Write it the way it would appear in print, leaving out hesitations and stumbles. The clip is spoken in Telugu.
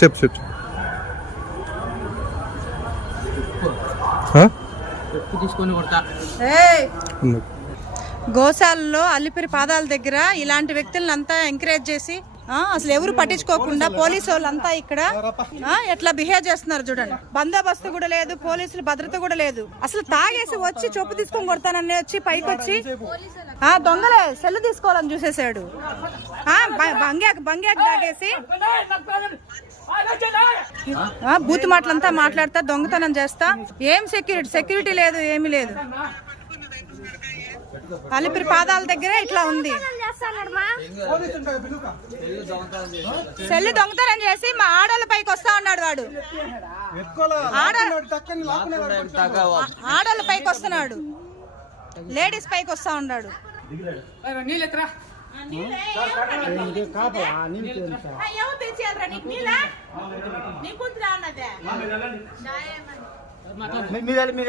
చెప్పు తీసుకొని కొడతా. గోశాలలో అలిపిరి పాదాల దగ్గర ఇలాంటి వ్యక్తులను అంతా ఎంకరేజ్ చేసి అసలు ఎవరు పట్టించుకోకుండా పోలీసు వాళ్ళంతా ఇక్కడ ఎట్లా బిహేవ్ చేస్తున్నారు చూడండి. బందోబస్తు కూడా లేదు, పోలీసులు భద్రత కూడా లేదు. అసలు తాగేసి వచ్చి చొప్పు తీసుకొని కొడతానని వచ్చి పైకి వచ్చి దొంగలే సెల్లు తీసుకోవాలని చూసేసాడు. బంగ్యాక్ తాగేసి బూత్ మాటలంతా మాట్లాడతా, దొంగతనం చేస్తా. ఏం సెక్యూరిటీ లేదు, ఏమీ లేదు. అలిపిరి పాదాల దగ్గర ఇట్లా ఉంది. సెల్లు దొంగతనం చేసి మా ఆడోళ్ళ పైకి వస్తా ఉన్నాడు వాడు. ఆడోళ్ళ పైకి వస్తున్నాడు, లేడీస్ పైకి వస్తా ఉన్నాడు. మీరు వెళ్ళండి.